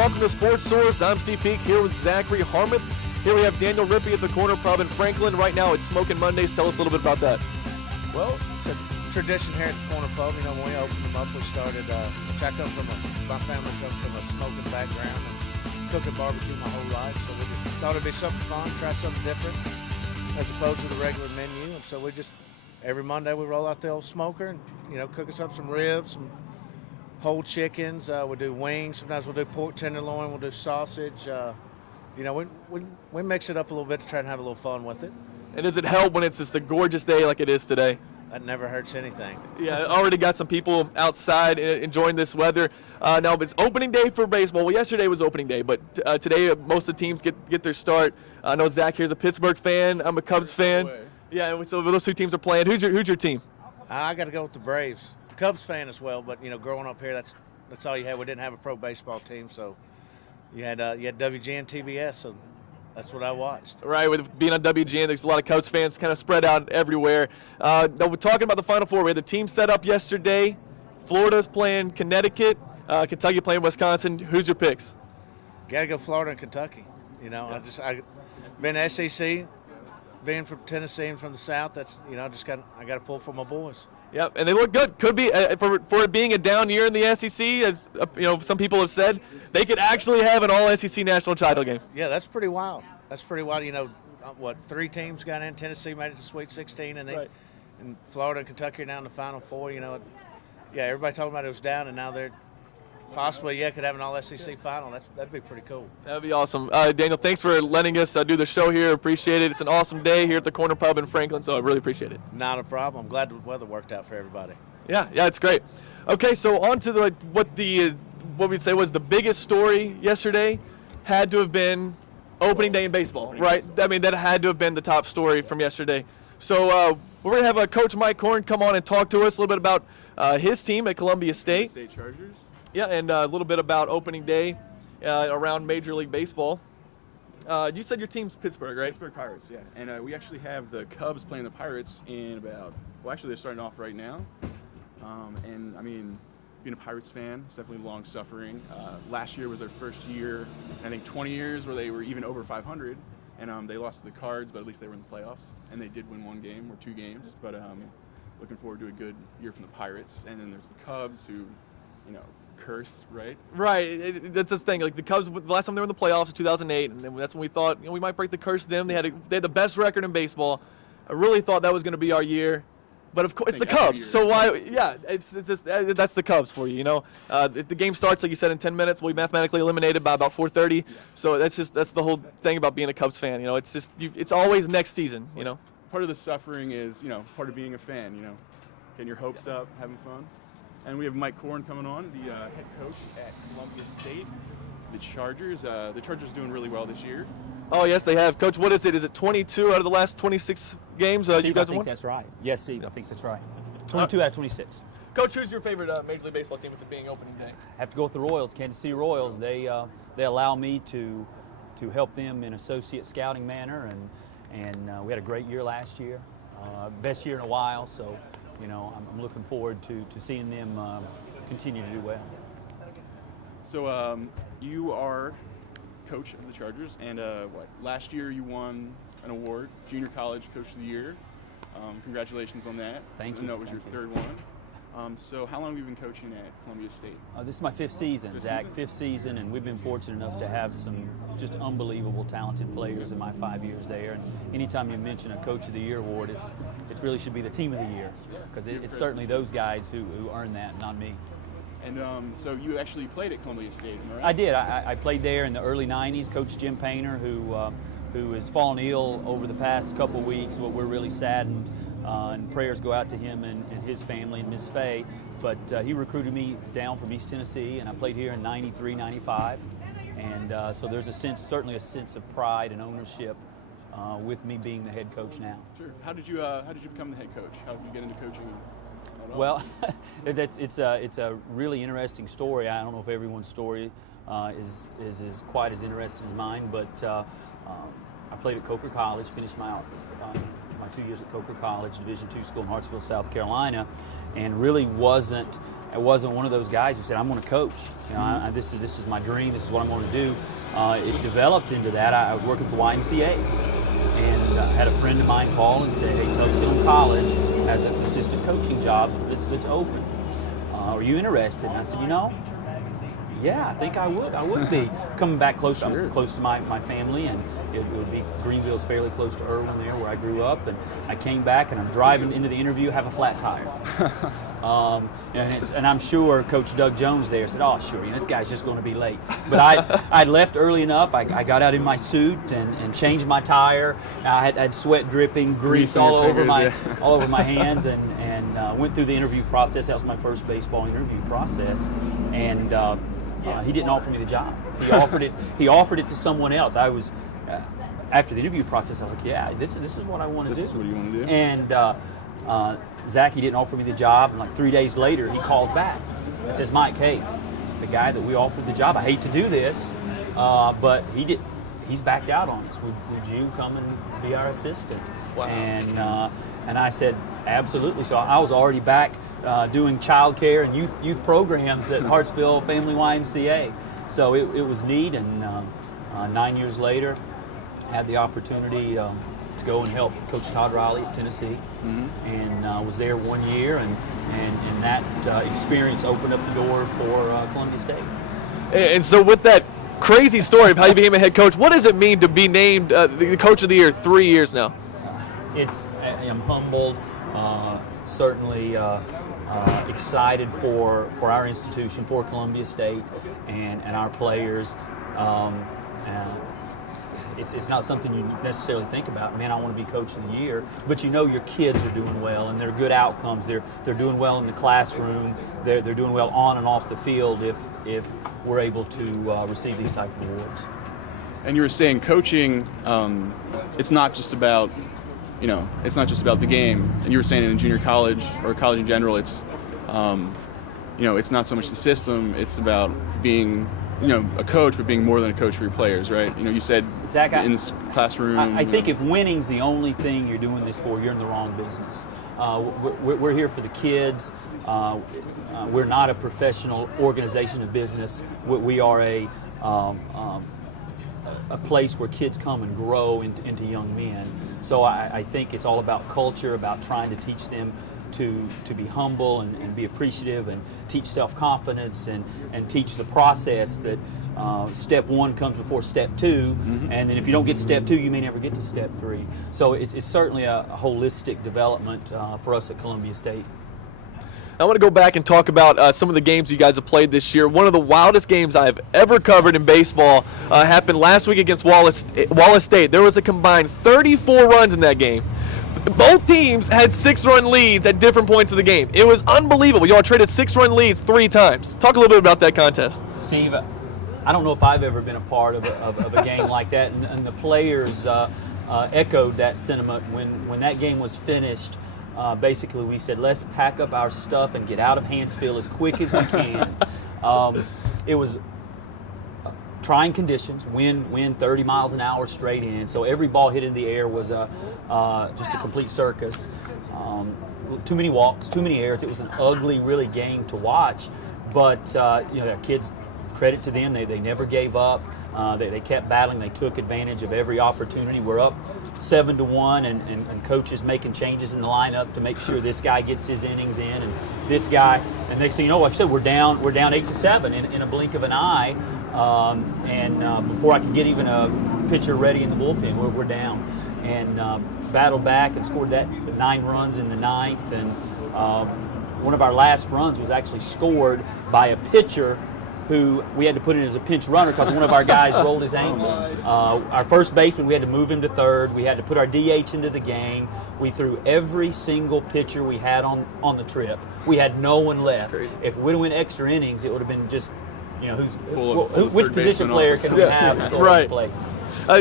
welcome to Sports Source. I'm Steve Peak here with Zachary Harmouth. Here we have Daniel Rippey at the Corner Pub in Franklin. Right now it's Smoking Mondays. Tell us a little bit about that. Well, it's a tradition here at the Corner Pub. You know, when we opened them up, we started, which I come from, my family comes from a smoking background and cooking barbecue my whole life. So we just thought it'd be something fun, try something different as opposed to the regular menu. And so we just, every Monday we roll out the old smoker and, you know, cook us up some ribs, some whole chickens. We do wings. Sometimes we'll do pork tenderloin. We'll do sausage. You know, we mix it up a little bit to try and have a little fun with it. And does it help when it's just a gorgeous day like it is today? That never hurts anything. Yeah, already got some people outside enjoying this weather. Now it's opening day for baseball. Well, yesterday was opening day, but today most of the teams get their start. I know Zach here's a Pittsburgh fan. I'm a Cubs fan. Yeah, and so those two teams are playing. Who's your team? I got to go with the Braves. Cubs fan as well, but you know, growing up here, that's all you had. We didn't have a pro baseball team, so you had WGN, TBS, so that's what I watched. Right, with being on WGN, there's a lot of Cubs fans kind of spread out everywhere. Now we're talking about the Final Four. We had the team set up yesterday. Florida's playing Connecticut, Kentucky playing Wisconsin. Who's your picks? Got to go Florida and Kentucky. You know, yeah. I been SEC, being from Tennessee and from the South. That's, you know, I got to pull for my boys. Yep, and they look good. Could be for it being a down year in the SEC, as you know, some people have said, they could actually have an all-SEC national title game. Yeah, that's pretty wild. That's pretty wild. You know, what, 3 teams got in? Tennessee made it to Sweet 16, and right. And Florida and Kentucky are now in the Final Four. You know, yeah, everybody talking about it was down, and now they're possibly could have an all-SEC final. That'd be pretty cool. That'd be awesome. Daniel, thanks for letting us do the show here. Appreciate it. It's an awesome day here at the Corner Pub in Franklin, so I really appreciate it. Not a problem. I'm glad the weather worked out for everybody. Yeah, it's great. Okay, so on to what we'd say was the biggest story yesterday. Had to have been opening day in baseball, right? I mean, that had to have been the top story from yesterday. So we're going to have Coach Mike Korn come on and talk to us a little bit about his team at Columbia State. State Chargers. Yeah, and a little bit about opening day around Major League Baseball. You said your team's Pittsburgh, right? Pittsburgh Pirates, yeah. And we actually have the Cubs playing the Pirates in about, well, actually they're starting off right now. And I mean, being a Pirates fan, it's definitely long suffering. Last year was their first year, I think 20 years, where they were even over 500. And they lost to the Cards, but at least they were in the playoffs. And they did win 1 game or 2 games. But looking forward to a good year from the Pirates. And then there's the Cubs who, you know, curse, right? Right. That's this thing. Like the Cubs, the last time they were in the playoffs in 2008, and that's when we thought, you know, we might break the curse to them. They had the best record in baseball. I really thought that was going to be our year. But of course, it's the Cubs. So why? Yeah, it's just that's the Cubs for you. You know, if the game starts, like you said, in 10 minutes, we'll be mathematically eliminated by about 4:30. Yeah. So that's the whole thing about being a Cubs fan. You know, it's just it's always next season. You know. Part of the suffering is, you know, part of being a fan. You know, getting your hopes up, having fun. And we have Mike Korn coming on, the head coach at Columbia State, the Chargers. The Chargers are doing really well this year. Oh, yes, they have. Coach, what is it? Is it 22 out of the last 26 games Steve, you guys I think won? that's right. Yes, Steve, I think that's right. 22 out of 26. Coach, who's your favorite Major League Baseball team with it being opening day? I have to go with the Royals, Kansas City Royals. They allow me to help them in associate scouting manner, and we had a great year last year, best year in a while. So, you know, I'm looking forward to seeing them continue to do well. So you are coach of the Chargers, and last year you won an award, Junior College Coach of the Year. Congratulations on that. Thank you. I know it was your 3rd one. So how long have you been coaching at Columbia State? This is my 5th season, Zach. 5th season, and we've been fortunate enough to have some just unbelievable, talented players in my 5 years there. And anytime you mention a Coach of the Year award, it really should be the Team of the Year, because it's certainly those guys who earn that, not me. And so you actually played at Columbia State, am I right? I did. I played there in the early 90s. Coach Jim Painter, who has fallen ill over the past couple weeks. We're really saddened, and prayers go out to him and his family and Miss Faye. But he recruited me down from East Tennessee, and I played here in 93, 95. And so there's certainly a sense of pride and ownership with me being the head coach now. Sure. How did you become the head coach? How did you get into coaching? Well, it's a really interesting story. I don't know if everyone's story is quite as interesting as mine, but I played at Coker College, finished my 2 years at Coker College, Division II school in Hartsville, South Carolina, and really I wasn't one of those guys who said, I'm going to coach. You know, this is my dream. This is what I'm going to do. It developed into that. I was working at the YMCA, and had a friend of mine call and say, hey, Tusculum College has an assistant coaching job that's open. Are you interested? And I said, yeah, I think I would be. Coming back close, I'm close to my family, and it would be Greenville's fairly close to Irwin there, where I grew up. And I came back, and I'm driving into the interview, have a flat tire. And I'm sure Coach Doug Jones there said, oh, sure, this guy's just going to be late. But I'd left early enough. I got out in my suit and changed my tire. I had sweat dripping, grease all over my hands, and went through the interview process. That was my first baseball interview process. And he didn't offer me the job. He offered it to someone else. I was after the interview process, I was like, yeah, this is what I want to do. This is what you want to do. And Zach, he didn't offer me the job, and like 3 days later, he calls back and says, Mike, hey, the guy that we offered the job, I hate to do this, but he's backed out on us. Would you come and be our assistant? Wow. And I said, absolutely. So I was already back doing childcare and youth programs at Hartsville Family YMCA. So it was neat, and 9 years later, had the opportunity to go and help Coach Todd Riley at Tennessee, and was there 1 year, and that experience opened up the door for Columbia State. And so with that crazy story of how you became a head coach, what does it mean to be named the Coach of the Year 3 years now? I'm humbled, certainly excited for our institution, for Columbia State, and our players. It's not something you necessarily think about. Man, I want to be Coach of the Year, but your kids are doing well, and they're good outcomes. They're doing well in the classroom. They're doing well on and off the field if we're able to receive these type of awards. And you were saying coaching, it's not just about, it's not just about the game. And you were saying in junior college or college in general, it's, it's not so much the system. It's about being a coach, but being more than a coach for your players, right? You said Zach, in this classroom. I think if winning's the only thing you're doing this for, you're in the wrong business. We're here for the kids. We're not a professional organization of business. We are a place where kids come and grow into young men. So I think it's all about culture, about trying to teach them to be humble and be appreciative, and teach self-confidence, and teach the process that step one comes before step two, and then if you don't get step two, you may never get to step three. So it's certainly a holistic development for us at Columbia State. I want to go back and talk about some of the games you guys have played this year. One of the wildest games I've ever covered in baseball happened last week against Wallace State. There was a combined 34 runs in that game. Both teams had 6-run leads at different points of the game. It was unbelievable. Y'all traded 6-run leads 3 times. Talk a little bit about that contest. Steve, I don't know if I've ever been a part of a game like that, and the players echoed that sentiment when that game was finished. Basically, we said, let's pack up our stuff and get out of Hansville as quick as we can. It was trying conditions, wind 30 miles an hour straight in, so every ball hit in the air was just a complete circus. Too many walks, too many errors. It was an ugly, really game to watch, but the kids, credit to them, they never gave up. They kept battling. They took advantage of every opportunity. We're up 7-1, and coaches making changes in the lineup to make sure this guy gets his innings in, and this guy. And next thing you know, like I said, we're down 8-7 in a blink of an eye. Before I could get even a pitcher ready in the bullpen, we're down, and battled back and scored that 9 runs in the 9th. And one of our last runs was actually scored by a pitcher who we had to put in as a pinch runner because one of our guys rolled his ankle. Our first baseman, we had to move him to third. We had to put our DH into the game. We threw every single pitcher we had on the trip. We had no one left. If we would have went extra innings, it would have been just, which position player can we have to play?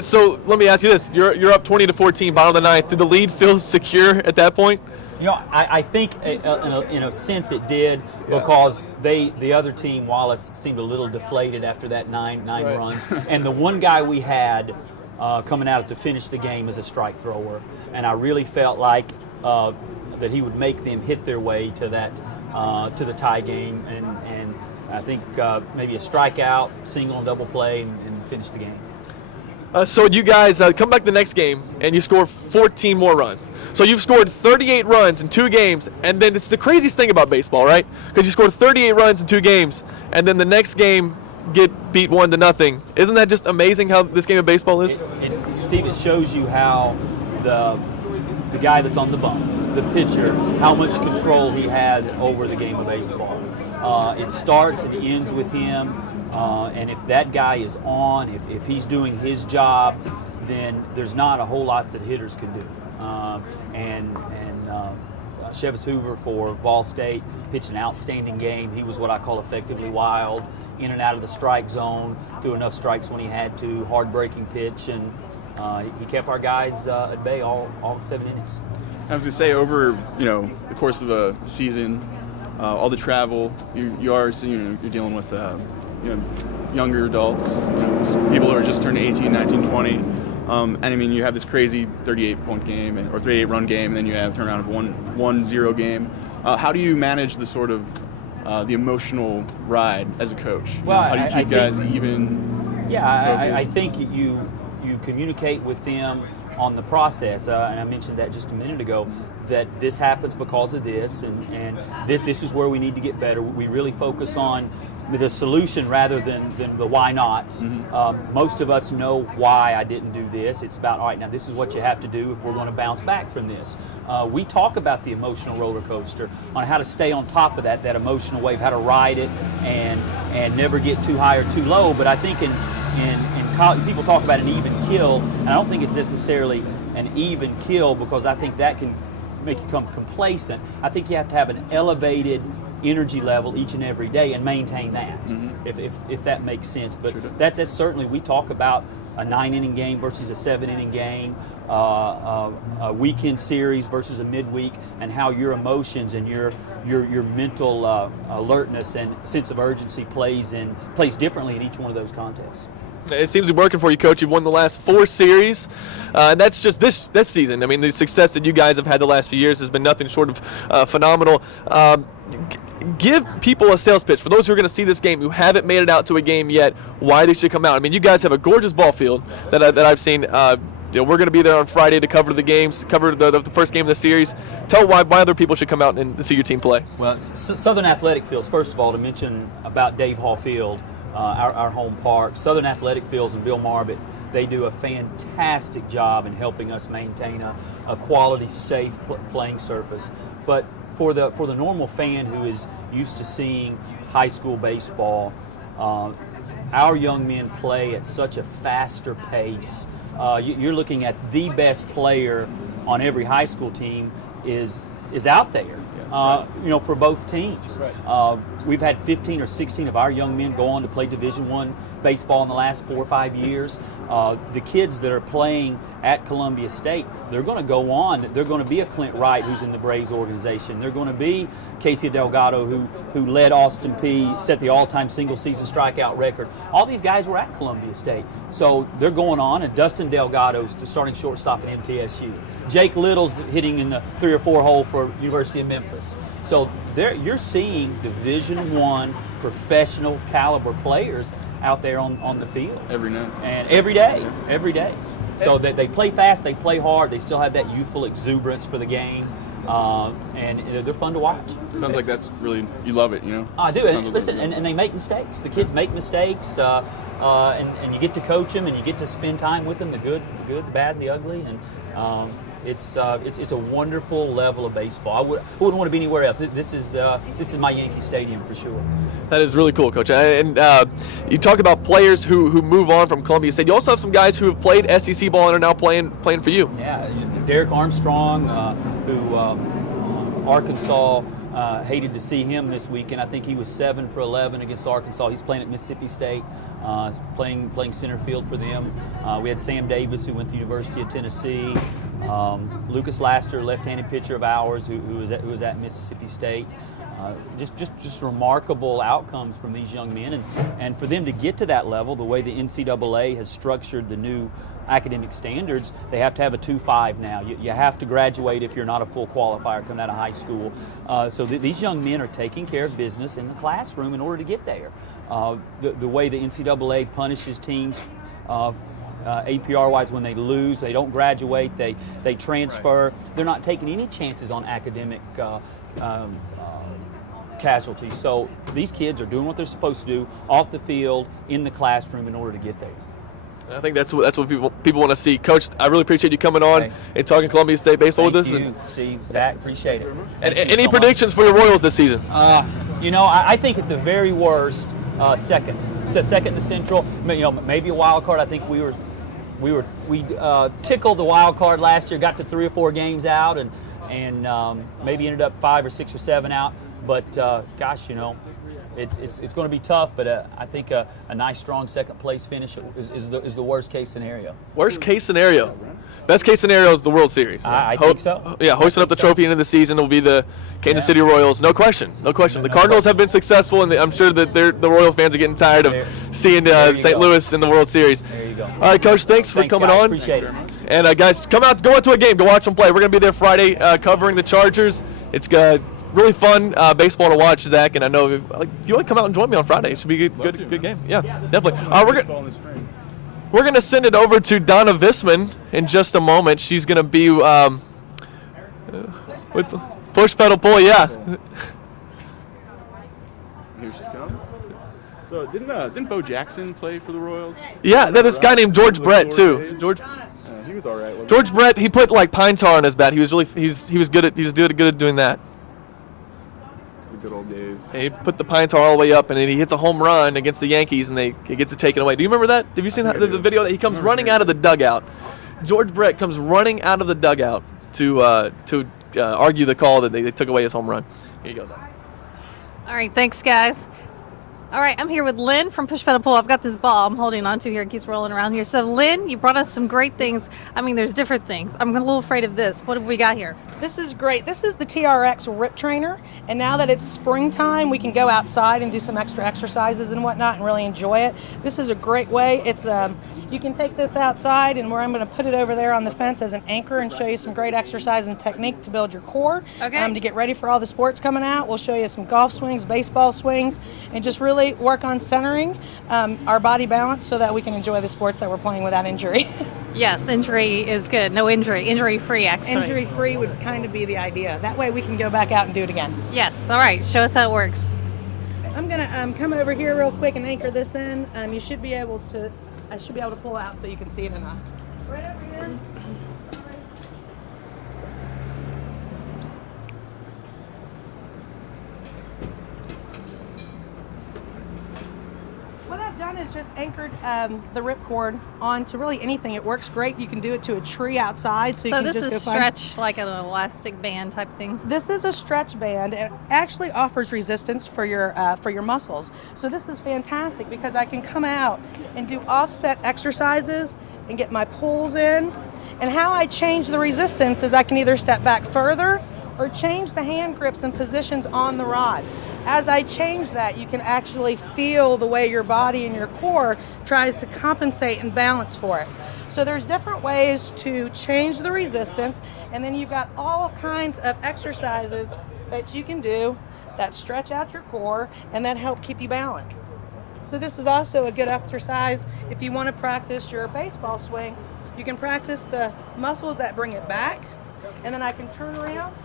So let me ask you this: you're up 20-14, bottom of the 9th. Did the lead feel secure at that point? I think in a sense it did, because the other team, Wallace, seemed a little deflated after that nine runs. And the one guy we had coming out to finish the game as a strike thrower. And I really felt like that he would make them hit their way to that to the tie game, and I think maybe a strikeout, single and double play, and finish the game. So you guys come back the next game and you score 14 more runs. So you've scored 38 runs in 2 games, and then it's the craziest thing about baseball, right? Because you scored 38 runs in 2 games, and then the next game get beat 1-0. Isn't that just amazing how this game of baseball is? Steve, it shows you how the guy that's on the bump, the pitcher, how much control he has over the game of baseball. It starts and ends with him. And if that guy is on, if he's doing his job, then there's not a whole lot that hitters can do. Chevis Hoover for Ball State pitched an outstanding game. He was what I call effectively wild, in and out of the strike zone, threw enough strikes when he had to, hard-breaking pitch, and he kept our guys at bay all 7 innings. I was going to say, over the course of a season, all the travel, you're dealing with younger adults, people who are just turning 18, 19, 20. And I mean, you have this crazy 38-point game or 38-run game, and then you have turnaround of 1-0 game. How do you manage the sort of the emotional ride as a coach? Well, how do you keep guys even? Yeah, I think you communicate with them on the process, and I mentioned that just a minute ago, that this happens because of this, and that this is where we need to get better. We really focus on the solution rather than the why nots. Mm-hmm. Most of us know why I didn't do this. It's about, all right, now this is what you have to do if we're going to bounce back from this. We talk about the emotional roller coaster, on how to stay on top of that emotional wave, how to ride it and never get too high or too low. But I think in college, people talk about an even kill, and I don't think it's necessarily an even kill, because I think that can make you become complacent. I think you have to have an elevated energy level each and every day and maintain that, mm-hmm. if that makes sense. But sure, that's certainly, we talk about a 9-inning game versus a 7-inning game, a weekend series versus a midweek, and how your emotions and your mental alertness and sense of urgency plays differently in each one of those contests. It seems to be working for you, Coach. You've won the last 4 series, and that's just this season. I mean, the success that you guys have had the last few years has been nothing short of phenomenal. Give people a sales pitch for those who are going to see this game, who haven't made it out to a game yet, why they should come out. I mean, you guys have a gorgeous ball field that I've seen. We're going to be there on Friday to cover the games, cover the first game of the series. Tell why other people should come out and see your team play. Well, Southern Athletic Fields, first of all, to mention about Dave Hall Field, our home park. Southern Athletic Fields and Bill Marbett, they do a fantastic job in helping us maintain a quality, safe playing surface. But for the normal fan who is used to seeing high school baseball, our young men play at such a faster pace. You're looking at the best player on every high school team is out there. For both teams. Right. We've had 15 or 16 of our young men go on to play Division I baseball in the last 4 or 5 years. The kids that are playing at Columbia State, they're going to go on. They're going to be a Clint Wright, who's in the Braves organization. They're going to be Casey Delgado, who led Austin Peay, set the all-time single-season strikeout record. All these guys were at Columbia State. So they're going on, and Dustin Delgado's the starting shortstop at MTSU. Jake Little's hitting in the 3 or 4 hole for University of Memphis. So you're seeing Division I professional caliber players out there on the field. Every night. And every day. So that they play fast, they play hard, they still have that youthful exuberance for the game, and they're fun to watch. Sounds like that's really, you love it, I do. And listen, and they make mistakes. The kids make mistakes, and you get to coach them, and you get to spend time with them, the good, the bad, and the ugly, and it's a wonderful level of baseball. I wouldn't want to be anywhere else. This is my Yankee Stadium for sure. That is really cool, Coach. And you talk about players who move on from Columbia State. You also have some guys who have played SEC ball and are now playing for you. Yeah, Derek Armstrong, who Arkansas hated to see him this weekend. I think he was 7 for 11 against Arkansas. He's playing at Mississippi State, playing center field for them. We had Sam Davis, who went to the University of Tennessee. Lucas Laster, left-handed pitcher of ours, who was at Mississippi State. Just remarkable outcomes from these young men, and for them to get to that level, the way the NCAA has structured the new academic standards, they have to have a 2.5 now. You have to graduate if you're not a full qualifier coming out of high school. So these young men are taking care of business in the classroom in order to get there. The way the NCAA punishes teams APR-wise when they lose, they don't graduate, they transfer. Right. They're not taking any chances on academic casualties. So these kids are doing what they're supposed to do off the field, in the classroom in order to get there. I think that's what people want to see. Coach, I really appreciate you coming on and talking Columbia State baseball with us. Thank you, Steve, Zach, appreciate it. And any predictions for your Royals this season? I think at the very worst, second in the Central. Maybe a wild card. I think we tickled the wild card last year, got to 3 or 4 games out, and maybe ended up 5 or 6 or 7 out. But gosh, it's going to be tough. But I think a nice, strong second place finish is the worst case scenario. Worst case scenario. Best case scenario is the World Series. I think so. Yeah, hoisting up the trophy into the season will be the Kansas City Royals. No question. The Cardinals have been successful, and I'm sure that the Royal fans are getting tired of seeing St. Louis in the World Series. There you go. All right, Coach, thanks for coming guys. on. Appreciate it. And guys, go out to a game. Go watch them play. We're going to be there Friday covering the Chargers. It's really fun baseball to watch, Zach, and I know you want to come out and join me on Friday. It should be a good game. Yeah, definitely. We're going to send it over to Donna Visman in just a moment. She's going to be with push pedal pull, yeah. Here she comes. So didn't Bo Jackson play for the Royals? Yeah, that is a guy named George Brett too. He was all right. George Brett, he put like pine tar on his bat. He was good at doing that. Good old days. And he put the pine tar all the way up, and then he hits a home run against the Yankees, and he gets it taken away. Do you remember that? Have you seen the video that he comes running out of the dugout? George Brett comes running out of the dugout to argue the call that they took away his home run. Here you go, Doc. All right, thanks, guys. All right, I'm here with Lynn from Push Pedal Pull. I've got this ball I'm holding on to here. It keeps rolling around here. So, Lynn, you brought us some great things. I mean, there's different things. I'm a little afraid of this. What have we got here? This is great. This is the TRX Rip Trainer, and now that it's springtime, we can go outside and do some extra exercises and whatnot and really enjoy it. This is a great way. It's you can take this outside, and I'm going to put it over there on the fence as an anchor and show you some great exercise and technique to build your core. Okay. To get ready for all the sports coming out. We'll show you some golf swings, baseball swings, and just really work on centering our body balance so that we can enjoy the sports that we're playing without injury. Yes, injury is good. No injury. Injury-free, actually. Injury-free would kind of be the idea. That way we can go back out and do it again. Yes. All right. Show us how it works. I'm going to come over here real quick and anchor this in. You should be able to, I should be able to pull out so you can see it enough. Right over here. What I've done is just anchored the ripcord onto really anything. It works great. You can do it to a tree outside. So this is stretch like an elastic band type thing? This is a stretch band. It actually offers resistance for your muscles. So this is fantastic because I can come out and do offset exercises and get my pulls in. And how I change the resistance is I can either step back further or change the hand grips and positions on the rod. As I change that, you can actually feel the way your body and your core tries to compensate and balance for it. So there's different ways to change the resistance, and then you've got all kinds of exercises that you can do that stretch out your core and that help keep you balanced. So this is also a good exercise if you want to practice your baseball swing. You can practice the muscles that bring it back, and then I can turn around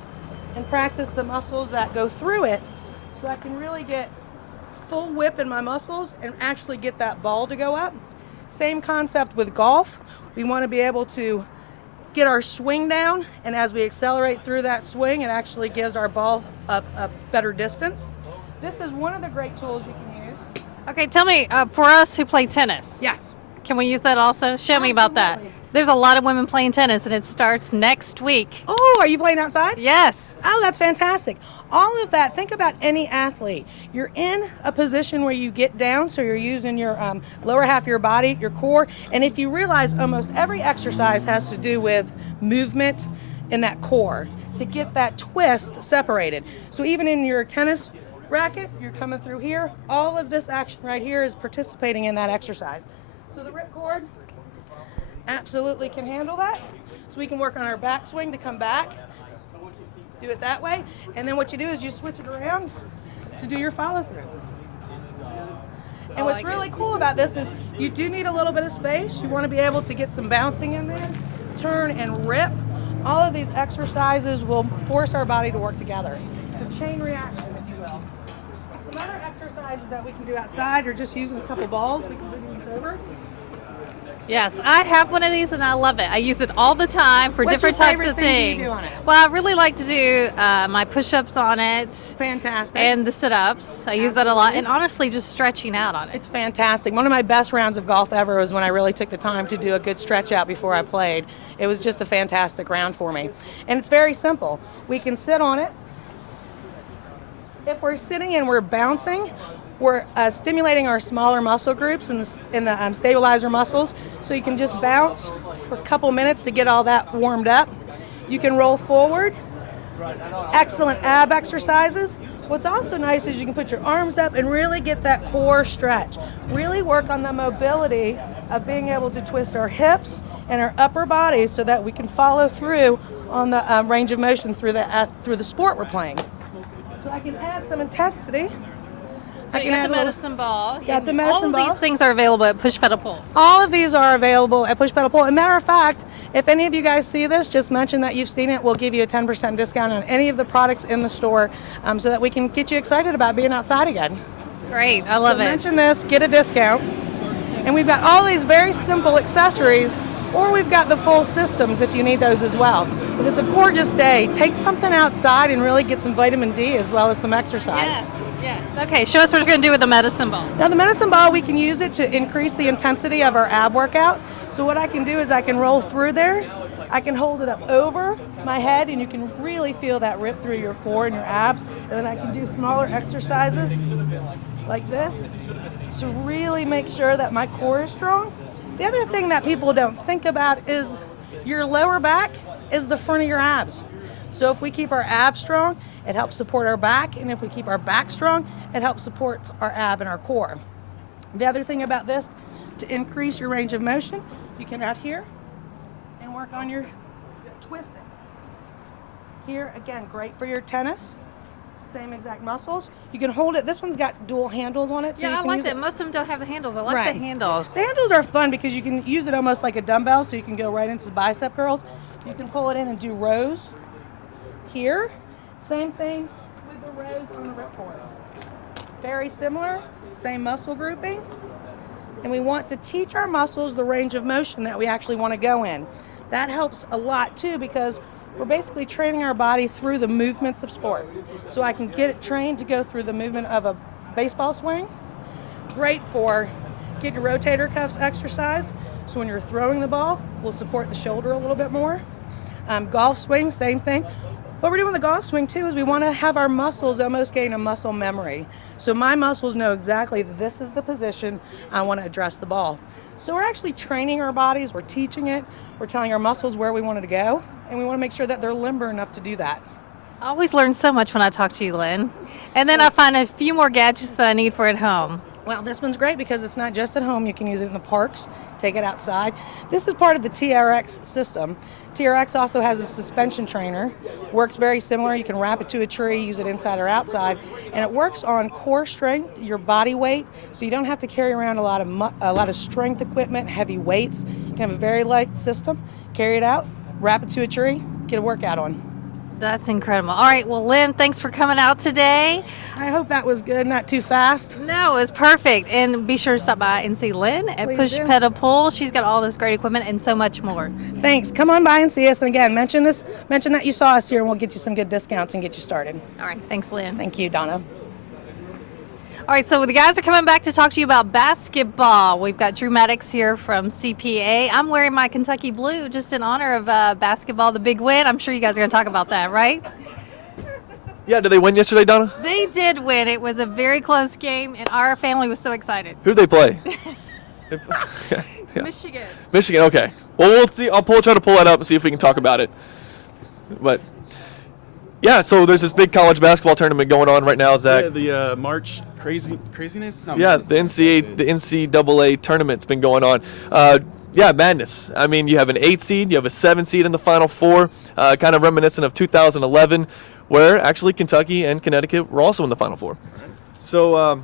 and practice the muscles that go through it, so I can really get full whip in my muscles and actually get that ball to go up. Same concept with golf. We want to be able to get our swing down, and as we accelerate through that swing, it actually gives our ball a better distance. This is one of the great tools you can use. Okay, tell me, for us who play tennis. Yes. Can we use that also? Show me about that. There's a lot of women playing tennis, and it starts next week. Oh, are you playing outside? Yes. Oh, that's fantastic. All of that, think about any athlete. You're in a position where you get down, so you're using your lower half of your body, your core, and if you realize almost every exercise has to do with movement in that core to get that twist separated. So even in your tennis racket, you're coming through here, all of this action right here is participating in that exercise. So the ripcord, absolutely can handle that. So we can work on our backswing to come back. Do it that way. And then what you do is you switch it around to do your follow through. And what's really cool about this is you do need a little bit of space. You want to be able to get some bouncing in there, turn and rip. All of these exercises will force our body to work together. It's a chain reaction, if you will. Some other exercises that we can do outside are just using a couple balls. We can bring these over. Yes, I have one of these and I love it. I use it all the time for What's different your types favorite of thing things. do you do on it? Well, I really like to do my push-ups on it Fantastic. and the sit-ups. I use that a lot, and honestly, just stretching out on it. It's fantastic. One of my best rounds of golf ever was when I really took the time to do a good stretch out before I played. It was just a fantastic round for me. And it's very simple. We can sit on it. If we're sitting and we're bouncing, we're stimulating our smaller muscle groups in the stabilizer muscles. So you can just bounce for a couple minutes to get all that warmed up. You can roll forward. Excellent ab exercises. What's also nice is you can put your arms up and really get that core stretch. Really work on the mobility of being able to twist our hips and our upper body so that we can follow through on the range of motion through the sport we're playing. So I can add some intensity. So you got the medicine ball. Got the And medicine all ball. of these things are available at Push Pedal Pull. All of these are available at Push Pedal Pull. As a matter of fact, if any of you guys see this, just mention that you've seen it. We'll give you a 10% discount on any of the products in the store so that we can get you excited about being outside again. Great, I love So it. mention this, get a discount. And we've got all these very simple accessories, or we've got the full systems if you need those as well. But it's a gorgeous day. Take something outside and really get some vitamin D as well as some exercise. Yes, yes. Okay, show us what we're going to do with the medicine ball. Now the medicine ball, we can use it to increase the intensity of our ab workout. So what I can do is I can roll through there. I can hold it up over my head and you can really feel that rip through your core and your abs. And then I can do smaller exercises like this to really make sure that my core is strong. The other thing that people don't think about is your lower back is the front of your abs. So if we keep our abs strong, it helps support our back, and if we keep our back strong, it helps support our ab and our core. The other thing about this, to increase your range of motion, you can out here and work on your twisting. Here, again, great for your tennis. Same exact muscles. You can hold it. This one's got dual handles on it. So Yeah, you I can like use that. Most of them don't have the handles. I like Right. the handles. The handles are fun because you can use it almost like a dumbbell, so you can go right into bicep curls. You can pull it in and do rows here. Same thing with the rows on the ripcord. Very similar, same muscle grouping. And we want to teach our muscles the range of motion that we actually want to go in. That helps a lot too because we're basically training our body through the movements of sport. So I can get it trained to go through the movement of a baseball swing. Great for getting your rotator cuffs exercised. So when you're throwing the ball, we'll support the shoulder a little bit more. Golf swing, same thing. What we're doing with the golf swing too is we want to have our muscles almost gain a muscle memory. So my muscles know exactly this is the position I want to address the ball. So we're actually training our bodies, we're teaching it, we're telling our muscles where we want it to go, and we want to make sure that they're limber enough to do that. I always learn so much when I talk to you, Lynn. And then I find a few more gadgets that I need for at home. Well, this one's great because it's not just at home. You can use it in the parks, take it outside. This is part of the TRX system. TRX also has a suspension trainer. Works very similar. You can wrap it to a tree, use it inside or outside, and it works on core strength, your body weight, so you don't have to carry around a lot of strength equipment, heavy weights. You can have a very light system, carry it out, wrap it to a tree, get a workout on. That's incredible. All right, well, Lynn, thanks for coming out today. I hope that was good, not too fast. No, it was perfect. And be sure to stop by and see Lynn at Please Push do. Pedal Pull. She's got all this great equipment and so much more. Thanks. Come on by and see us. And again, mention that you saw us here, and we'll get you some good discounts and get you started. All right, thanks, Lynn. Thank you, Donna. All right, so the guys are coming back to talk to you about basketball. We've got Drew Maddux here from CPA. I'm wearing my Kentucky blue just in honor of basketball, the big win. I'm sure you guys are going to talk about that, right? Yeah, did they win yesterday, Donna? They did win. It was a very close game, and our family was so excited. Who'd they play? Yeah. Michigan. Michigan, okay. Well, we'll see. I'll try to pull that up and see if we can talk about it. But, yeah, so there's this big college basketball tournament going on right now, Zach. Yeah, the March craziness? Not Yeah, March. the NCAA tournament's been going on. Yeah, madness. I mean, you have an 8 seed, you have a 7 seed in the Final Four, kind of reminiscent of 2011, where actually Kentucky and Connecticut were also in the Final Four. So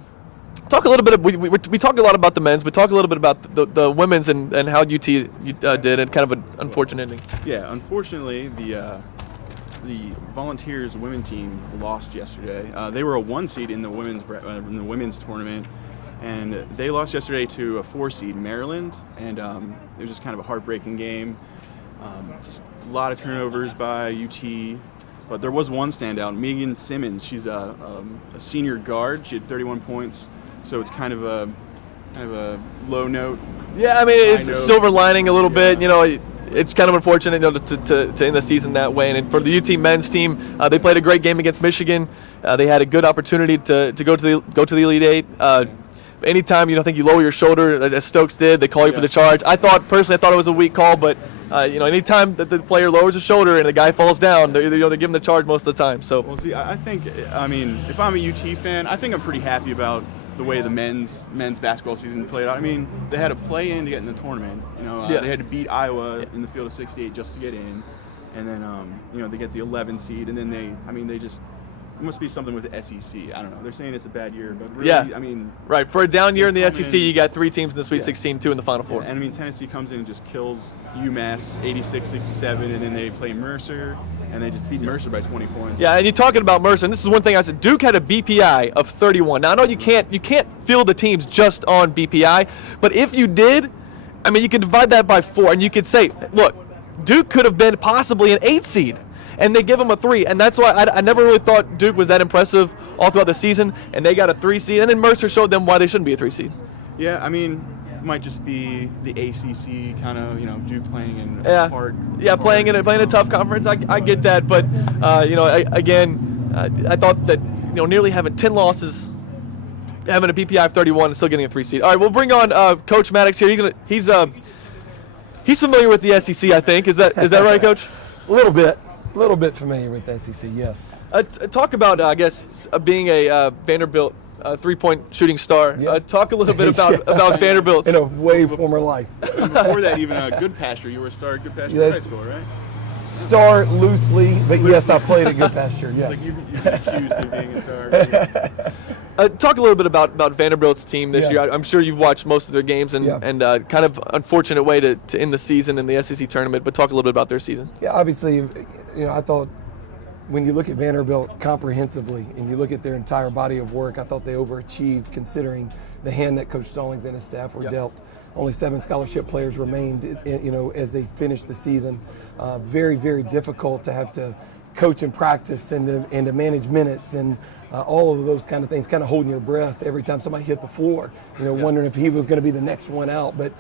talk a little bit. We talk a lot about the men's, but talk a little bit about the women's and how UT did, and kind of an unfortunate ending. Yeah, unfortunately, the Volunteers women team lost yesterday. They were a 1 seed in the women's tournament, and they lost yesterday to a 4 seed Maryland, and it was just kind of a heartbreaking game. Just a lot of turnovers by UT, but there was one standout, Megan Simmons. She's a senior guard. She had 31 points, so it's kind of a low note. Yeah, I mean, it's a silver lining a little bit. You know, it's kind of unfortunate, you know, to end the season that way. And for the UT men's team, they played a great game against Michigan. They had a good opportunity to go to the Elite Eight. Anytime you don't think you lower your shoulder, as Stokes did, they call you for the charge. I thought it was a weak call, but you know, anytime that the player lowers his shoulder and the guy falls down, they're giving the charge most of the time. So, well, see, I think, I mean, if I'm a UT fan, I think I'm pretty happy about the way the men's basketball season played out. I mean, they had to play in to get in the tournament. You know, they had to beat Iowa in the field of 68 just to get in, and then you know, they get the 11 seed, and then they just. It must be something with the SEC. I don't know. They're saying it's a bad year, but really, I mean... Right. For a down year in the SEC, you got 3 teams in the Sweet 16, 2 in the Final Four. And I mean, Tennessee comes in and just kills UMass 86-67, and then they play Mercer, and they just beat Mercer by 20 points. Yeah, and you're talking about Mercer, and this is one thing I said. Duke had a BPI of 31. Now, I know you can't field the teams just on BPI, but if you did, I mean, you could divide that by 4, and you could say, look, Duke could have been possibly an 8 seed. And they give them a 3, and that's why I never really thought Duke was that impressive all throughout the season, and they got a 3 seed, and then Mercer showed them why they shouldn't be a 3 seed. Yeah, I mean, it might just be the ACC kind of, you know, Duke playing in a hard. Yeah, playing in a tough conference. I get that, but you know, I thought that, you know, nearly having 10 losses, having a BPI of 31, and still getting a 3 seed. All right, we'll bring on Coach Maddux here. He's familiar with the SEC, I think. Is that right, Coach? A little bit familiar with the SEC, yes. Talk about, I guess, being a Vanderbilt 3-point shooting star. Yeah. Talk a little bit about Vanderbilt. In a way former life. Before that, even Good Pasture. You were a star at Good Pasture in high school, right? Star loosely, but yes, I played at Good Pasture, yes. It's like you've been accused of being a star. Talk a little bit about Vanderbilt's team this year. I'm sure you've watched most of their games, and kind of unfortunate way to end the season in the SEC tournament, but talk a little bit about their season. Yeah, obviously, you know, I thought when you look at Vanderbilt comprehensively and you look at their entire body of work, I thought they overachieved considering the hand that Coach Stallings and his staff were dealt. Only 7 scholarship players remained, you know, as they finished the season. Very, very difficult to have to coach and practice and to manage minutes and all of those kind of things, kind of holding your breath every time somebody hit the floor, you know, wondering if he was going to be the next one out. But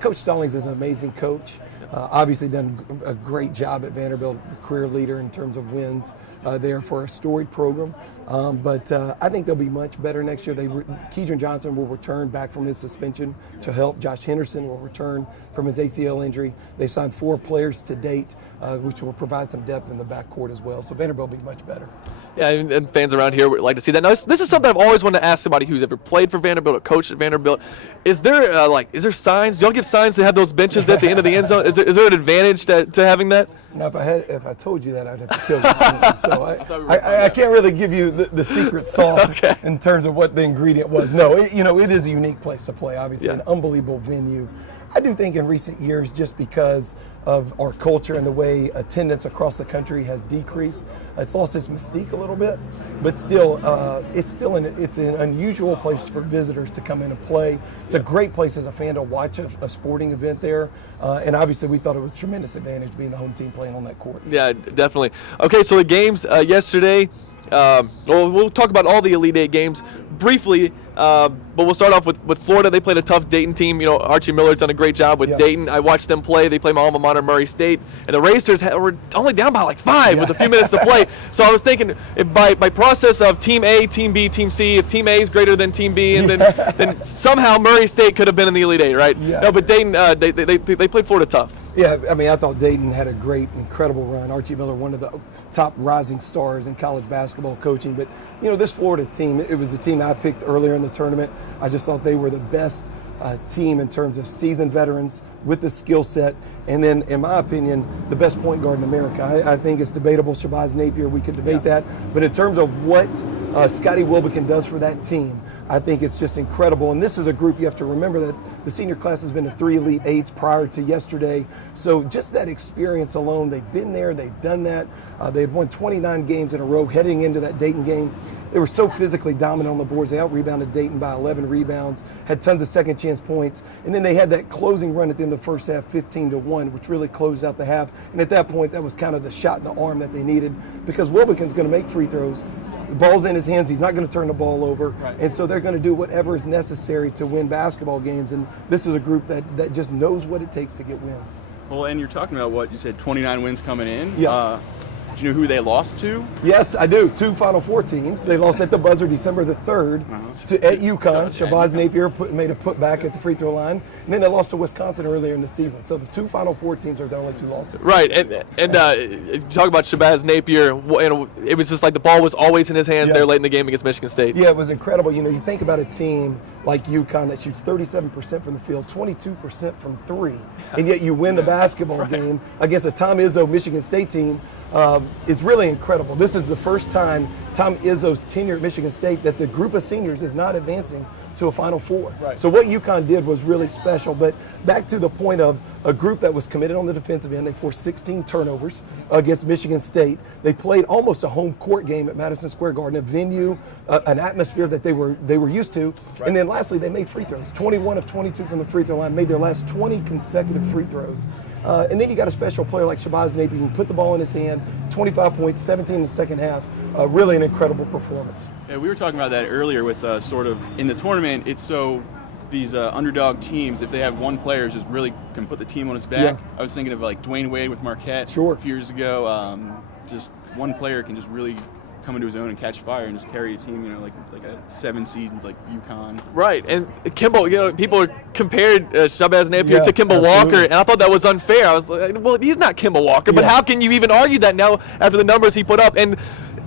Coach Stallings is an amazing coach. Obviously done a great job at Vanderbilt, the career leader in terms of wins there for a storied program. But I think they'll be much better next year. Keidron Johnson will return back from his suspension to help. Josh Henderson will return from his ACL injury. They signed 4 players to date, which will provide some depth in the backcourt as well. So Vanderbilt will be much better. Yeah, and fans around here would like to see that. Now, this is something I've always wanted to ask somebody who's ever played for Vanderbilt or coached at Vanderbilt. Is there is there signs? Do y'all give signs to have those benches at the end of the end zone? Is there an advantage to having that? Now, if I told you that, I'd have to kill you. So I can't really give you the secret sauce in terms of what the ingredient was. No, it is a unique place to play. Obviously, an unbelievable venue. I do think in recent years, just because of our culture and the way attendance across the country has decreased, it's lost its mystique a little bit. But still, it's an unusual place for visitors to come in and play. It's a great place as a fan to watch a sporting event there. And obviously, we thought it was a tremendous advantage being the home team playing on that court. Yeah, definitely. Okay, so the games yesterday. We'll talk about all the Elite Eight games briefly, but we'll start off with Florida. They played a tough Dayton team. You know, Archie Miller's done a great job with Dayton. I watched them play. They play my alma mater, Murray State, and the Racers were only down by like 5 with a few minutes to play. So I was thinking, if by process of Team A, Team B, Team C, if Team A is greater than Team B, and then somehow Murray State could have been in the Elite Eight, right? Yeah. No, but Dayton, they played Florida tough. Yeah, I mean, I thought Dayton had a great, incredible run. Archie Miller, one of the top rising stars in college basketball coaching. But, you know, this Florida team, it was a team I picked earlier in the tournament. I just thought they were the best team in terms of seasoned veterans, with the skill set, and then, in my opinion, the best point guard in America. I think it's debatable, Shabazz Napier, we could debate that, but in terms of what Scotty Wilbekin does for that team, I think it's just incredible. And this is a group, you have to remember that the senior class has been to 3 Elite Eights prior to yesterday. So just that experience alone, they've been there, they've done that. They've won 29 games in a row heading into that Dayton game. They were so physically dominant on the boards. They out-rebounded Dayton by 11 rebounds, had tons of second chance points. And then they had that closing run at the end of the first half, 15-1, which really closed out the half. And at that point, that was kind of the shot in the arm that they needed, because Wilbekin's going to make free throws. The ball's in his hands. He's not going to turn the ball over. Right. And so they're going to do whatever is necessary to win basketball games. And this is a group that just knows what it takes to get wins. Well, and you're talking about what you said, 29 wins coming in. Yeah. Do you know who they lost to? Yes, I do. 2 Final Four teams. They lost at the buzzer December the 3rd at UConn. Shabazz Napier made a putback at the free throw line. And then they lost to Wisconsin earlier in the season. So the 2 Final Four teams are the only 2 losses. Right. And talk about Shabazz Napier. It was just like the ball was always in his hands there late in the game against Michigan State. Yeah, it was incredible. You know, you think about a team like UConn that shoots 37% from the field, 22% from 3, and yet you win the basketball game against a Tom Izzo Michigan State team. It's really incredible. This is the first time Tom Izzo's tenure at Michigan State that the group of seniors is not advancing to a Final Four. Right. So what UConn did was really special. But back to the point of a group that was committed on the defensive end, they forced 16 turnovers against Michigan State. They played almost a home court game at Madison Square Garden, a venue, an atmosphere that they were used to. Right. And then lastly, they made free throws. 21 of 22 from the free throw line, made their last 20 consecutive free throws. And then you got a special player like Shabazz Napier who put the ball in his hand, 25 points, 17 in the second half. Really an incredible performance. Yeah, we were talking about that earlier with sort of in the tournament, it's so these underdog teams, if they have one player just really can put the team on his back. I was thinking of like Dwayne Wade with Marquette a few years ago. Just one player can just really come into his own and catch fire and just carry a team, you know, like a 7 seed like UConn. Right, and Kimball, you know, people compared Shabazz Napier to Kimball Walker, and I thought that was unfair. I was like, well, he's not Kimball Walker, but how can you even argue that now after the numbers he put up? And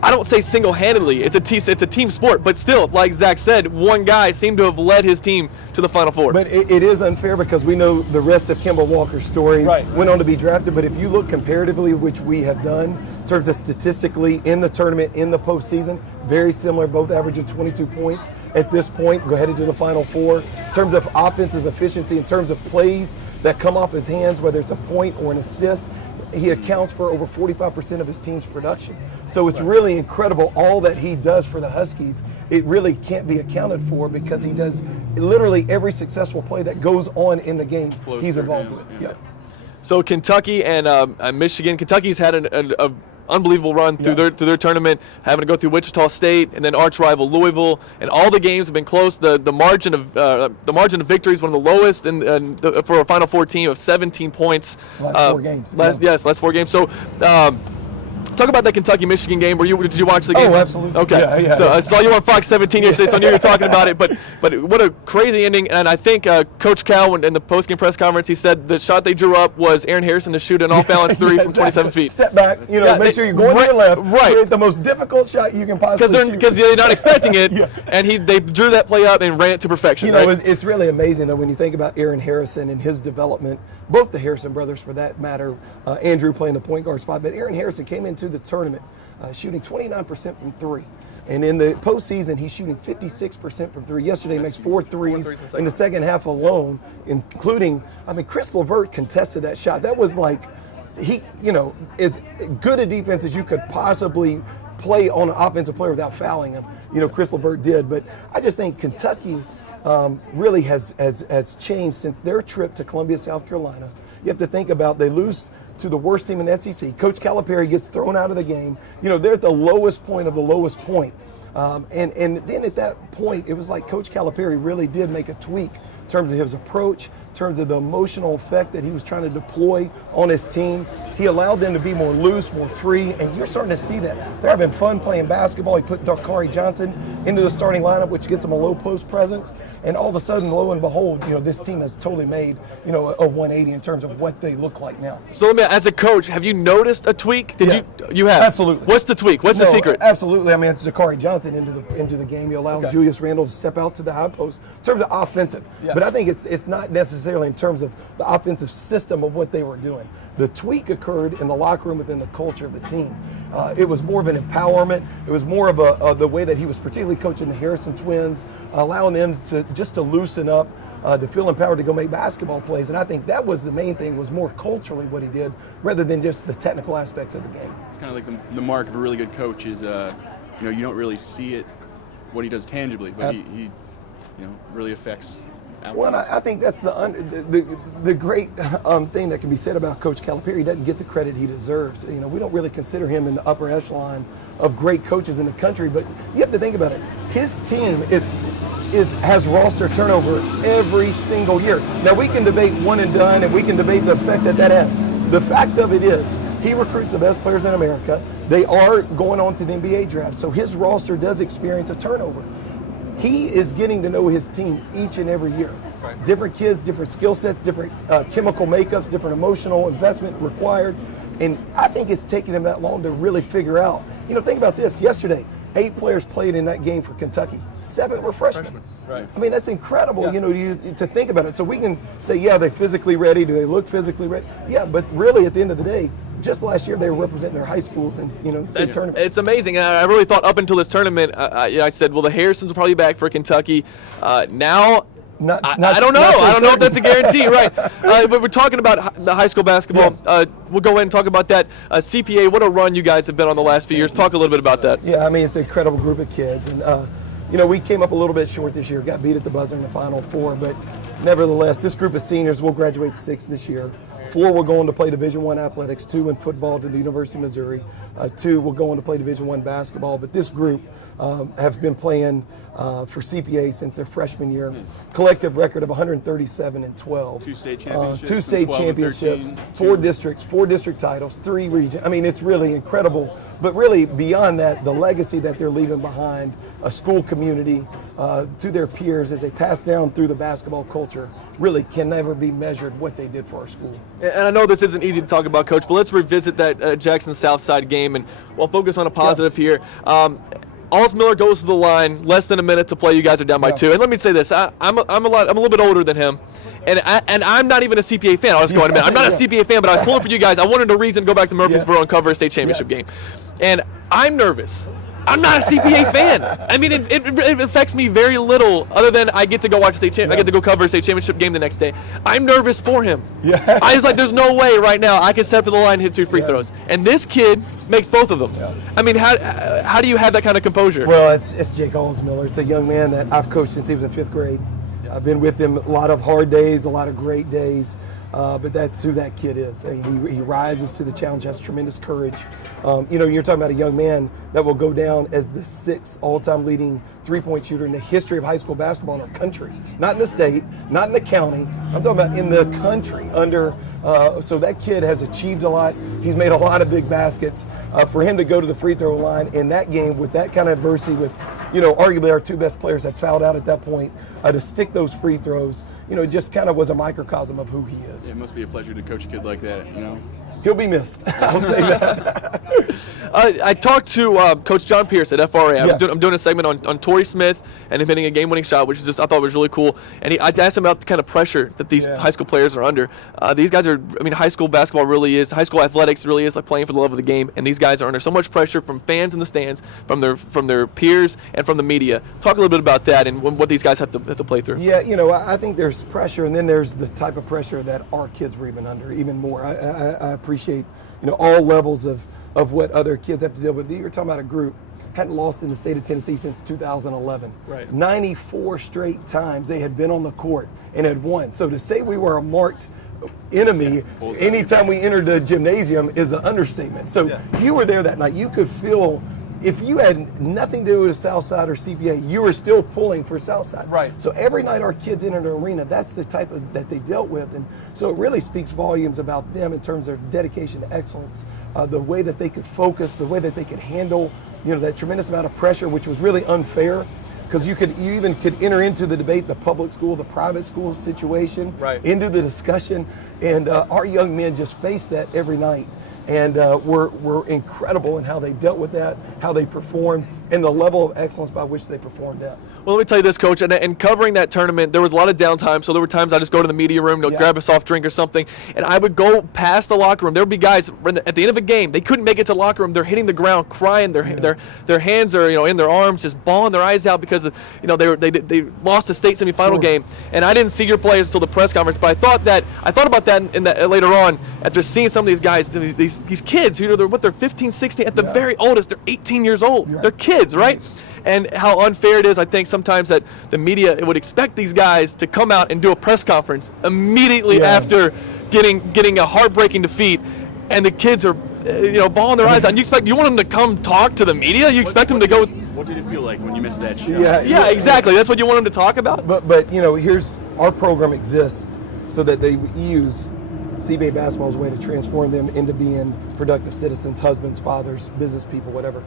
I don't say single-handedly, it's a team sport, but still, like Zach said, one guy seemed to have led his team to the Final Four. But it is unfair because we know the rest of Kimball Walker's story went on to be drafted, but if you look comparatively, which we have done, in terms of statistically in the tournament, in the postseason, very similar, both averaging 22 points at this point, go headed to the Final Four. In terms of offensive efficiency, in terms of plays that come off his hands, whether it's a point or an assist, he accounts for over 45% of his team's production. So it's really incredible all that he does for the Huskies. It really can't be accounted for because he does literally every successful play that goes on in the game he's involved with. Yeah. So Kentucky and Michigan. Kentucky's had an unbelievable run through their tournament, having to go through Wichita State and then arch rival Louisville, and all the games have been close. The margin of victory is one of the lowest for a Final Four team of 17 points. Last 4 games. Last 4 games. So. Talk about that Kentucky-Michigan game. Did you watch the game? Oh, absolutely. Okay. Yeah. So I saw you on Fox 17 yesterday, so I knew you were talking about it. But what a crazy ending. And I think Coach Cal, in the post-game press conference, he said the shot they drew up was Aaron Harrison to shoot an off-balance 3 from 27 feet. Step back. Make sure you're going to your left. Right. The most difficult shot you can possibly shoot. Because they're not expecting it. And they drew that play up and ran it to perfection. It's really amazing, though, when you think about Aaron Harrison and his development. Both the Harrison brothers, for that matter, Andrew playing the point guard spot, but Aaron Harrison came into the tournament shooting 29% from 3. And in the postseason, he's shooting 56% from 3. Yesterday, he makes 4 threes in the second half alone, including, Chris LeVert contested that shot. That was like, as good a defense as you could possibly play on an offensive player without fouling him. Chris LeVert did. But I just think Kentucky really has changed since their trip to Columbia, South Carolina. You have to think about, they lose to the worst team in the SEC. Coach Calipari gets thrown out of the game. They're at the lowest point of the lowest point. And then at that point, it was like Coach Calipari really did make a tweak in terms of his approach, in terms of the emotional effect that he was trying to deploy on his team. He allowed them to be more loose, more free, and you're starting to see that. They're having fun playing basketball. He put Dakari Johnson into the starting lineup, which gives them a low post presence. And all of a sudden, lo and behold, this team has totally made, a 180 in terms of what they look like now. So let me, as a coach, have you noticed a tweak? You have? Absolutely. What's the tweak? What's the secret? Absolutely. It's Dakari Johnson into the game. You allow Julius Randle to step out to the high post in terms of offensive. But I think it's not necessarily necessarily in terms of the offensive system of what they were doing. The tweak occurred in the locker room within the culture of the team. It was more of an empowerment. It was more of the way that he was particularly coaching the Harrison twins, allowing them to loosen up, to feel empowered to go make basketball plays. And I think that was the main thing, was more culturally what he did rather than just the technical aspects of the game. It's kind of like the mark of a really good coach is, you don't really see it, what he does tangibly, but he really affects outcomes. Well, I think that's the great thing that can be said about Coach Calipari. He doesn't get the credit he deserves. We don't really consider him in the upper echelon of great coaches in the country, but you have to think about it. His team has roster turnover every single year. Now, we can debate one and done, and we can debate the effect that has. The fact of it is, he recruits the best players in America. They are going on to the NBA draft, so his roster does experience a turnover. He is getting to know his team each and every year. Right. Different kids, different skill sets, different chemical makeups, different emotional investment required. And I think it's taken him that long to really figure out. Think about this. Yesterday, 8 players played in that game for Kentucky. 7 were freshmen. Right. I mean, that's incredible, to think about it. So we can say, yeah, they're physically ready. Do they look physically ready? Yeah, but really at the end of the day, just last year they were representing their high schools in state tournaments. It's amazing. And I really thought up until this tournament, I said, well, the Harrisons will probably be back for Kentucky. Now, I don't know. I don't know if that's a guarantee, right? But we're talking about the high school basketball. Yeah. We'll go ahead and talk about that. CPA, what a run you guys have been on the last few years. Talk a little bit about that. Yeah, I mean, it's an incredible group of kids. And, we came up a little bit short this year, got beat at the buzzer in the Final Four. But nevertheless, this group of seniors will graduate 6 this year. 4 will go on to play Division I athletics, 2 in football to the University of Missouri, 2 will go on to play Division I basketball. But this group have been playing for CPA since their freshman year. Collective record of 137-12. 2 state championships. 2 state championships, 4 districts, 4 district titles, 3 regions. I mean, it's really incredible. But really, beyond that, the legacy that they're leaving behind, a school community, to their peers as they pass down through the basketball culture, really can never be measured what they did for our school. And I know this isn't easy to talk about, Coach, but let's revisit that Jackson Southside game, and we'll focus on a positive here. Alls Miller goes to the line, less than a minute to play. You guys are down by 2. And let me say this: I'm a little bit older than him, and I'm not even a CPA fan. I was going to admit I'm not a CPA fan, but I was pulling for you guys. I wanted a reason to go back to Murfreesboro and cover a state championship game, and I'm nervous. I'm not a CPA fan. I mean, it affects me very little, other than I get to go watch I get to go cover a state championship game the next day. I'm nervous for him. Yeah. I was like, there's no way right now I can step to the line and hit 2 free throws, and this kid makes both of them. Yeah. I mean, how do you have that kind of composure? Well, it's Jake Alls Miller. It's a young man that I've coached since he was in 5th grade. Yeah. I've been with him a lot of hard days, a lot of great days. But that's who that kid is. I mean, he rises to the challenge, has tremendous courage. You're talking about a young man that will go down as the 6th all-time leading three-point shooter in the history of high school basketball in our country. Not in the state, not in the county. I'm talking about in the country. So that kid has achieved a lot. He's made a lot of big baskets. For him to go to the free throw line in that game with that kind of adversity, with arguably our 2 best players had fouled out at that point, to stick those free throws, just kind of was a microcosm of who he is. It must be a pleasure to coach a kid like that, He'll be missed. I'll say that. I talked to Coach John Pierce at FRA. I'm doing a segment on Torrey Smith and him hitting a game-winning shot, which is I thought was really cool. And I asked him about the kind of pressure that these high school players are under. These guys are, high school basketball high school athletics really is like playing for the love of the game. And these guys are under so much pressure from fans in the stands, from their peers, and from the media. Talk a little bit about that and what these guys have to play through. Yeah, I think there's pressure, and then there's the type of pressure that our kids were even under, even more. I appreciate, all levels of what other kids have to deal with. You're talking about a group hadn't lost in the state of Tennessee since 2011. Right. 94 straight times they had been on the court and had won. So to say we were a marked enemy anytime we entered the gymnasium is an understatement. So you were there that night. You could feel, if you had nothing to do with Southside or CPA, you were still pulling for Southside. Right. So every night our kids entered the arena, that's the type of that they dealt with. And so it really speaks volumes about them in terms of their dedication to excellence, the way that they could focus, the way that they could handle, that tremendous amount of pressure, which was really unfair. Because you even could enter into the debate, the public school, the private school situation, into the discussion. And our young men just face that every night. and were incredible in how they dealt with that, how they performed, and the level of excellence by which they performed at. Well, let me tell you this, Coach, and covering that tournament, there was a lot of downtime, so there were times I just go to the media room, grab a soft drink or something, and I would go past the locker room. There would be guys at the end of a game, they couldn't make it to the locker room. They're hitting the ground, crying. Their hands are in their arms, just bawling their eyes out because they lost the state semifinal game. And I didn't see your players until the press conference, but I thought about that later on after seeing some of these guys, these kids, they're 15, 16, at the very oldest, they're 18 years old. They're kids, right? And how unfair it is, I think, sometimes that the media would expect these guys to come out and do a press conference immediately after getting a heartbreaking defeat, and the kids are, bawling their eyes out. And you want them to come talk to the media? You expect them to go? What did it feel like when you missed that shot? Yeah, exactly. That's what you want them to talk about. But here's our program exists so that they use CBA basketball as a way to transform them into being productive citizens, husbands, fathers, business people, whatever.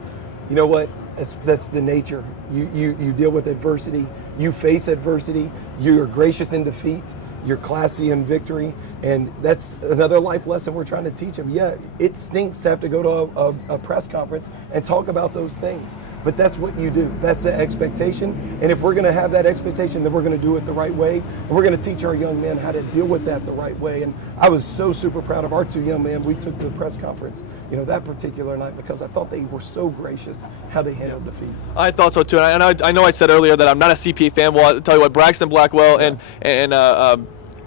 You know what? That's the nature. You deal with adversity. You face adversity. You're gracious in defeat. You're classy in victory. And that's another life lesson we're trying to teach them. Yeah, it stinks to have to go to a press conference and talk about those things. But that's what you do. That's the expectation. And if we're going to have that expectation, then we're going to do it the right way. And we're going to teach our young men how to deal with that the right way. And I was so super proud of our two young men we took to the press conference, that particular night, because I thought they were so gracious how they handled defeat. I thought so too. And I know I said earlier that I'm not a CPA fan. Well, I'll tell you what, Braxton Blackwell and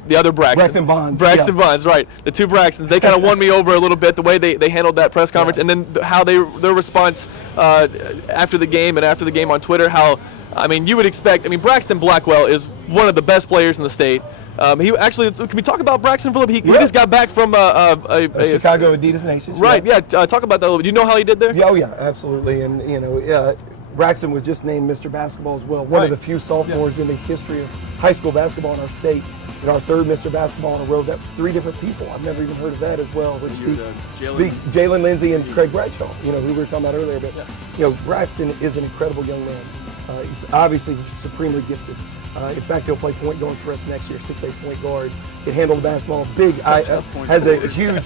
the other Braxton Bonds. Bonds, right. The two Braxtons, they kind of won me over a little bit, the way they handled that press conference, and then how their response after the game and after the game on Twitter, you would expect, Braxton Blackwell is one of the best players in the state. He actually, can we talk about Braxton for a little bit? He just got back from a Chicago Adidas Nations. Right, talk about that a little bit. You know how he did there? Yeah, absolutely. And, Braxton was just named Mr. Basketball as well. One of the few sophomores in the history of high school basketball in our state. Our third Mr. Basketball in a row. That was 3 different people. I've never even heard of that as well, which speaks Jalen Lindsay and Craig Bradshaw, who we were talking about earlier. But, Braxton is an incredible young man. He's obviously supremely gifted. In fact, he'll play point guard for us next year, 6'8" point guard. Can handle the basketball. Has a huge,